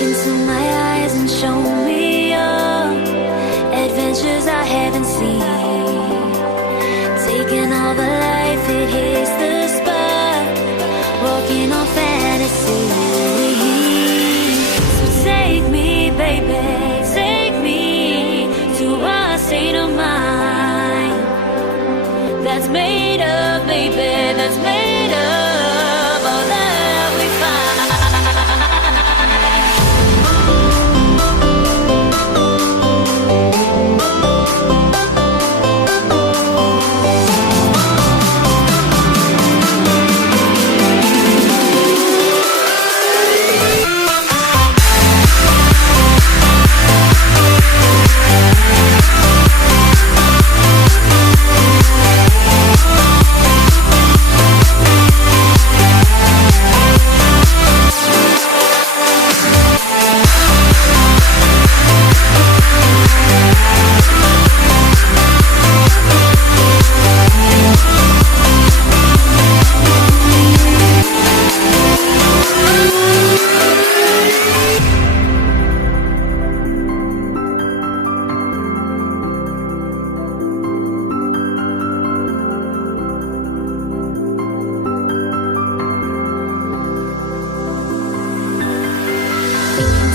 into my eyes and show me your adventures I haven't seen. Taking all the life, it hits the spot. Walking on fantasy. So take me, baby, take me to a state of mind that's made up, baby, that's made up all that we find.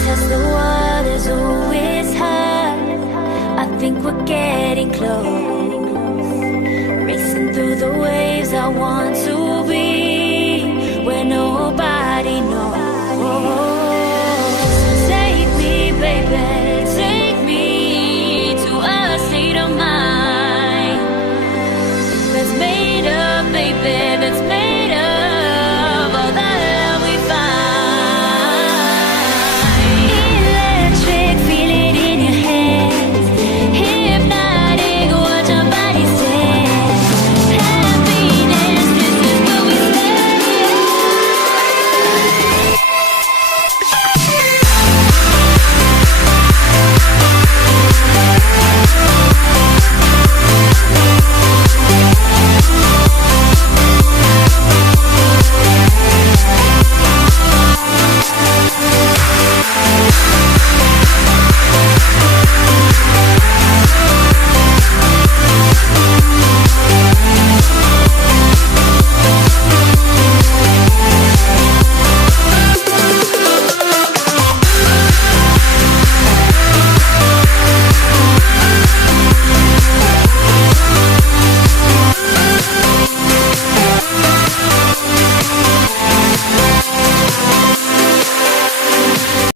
Test the waters, oh, it's hot. I think we're getting close. Racing through the waves, I want to be where nobody knows.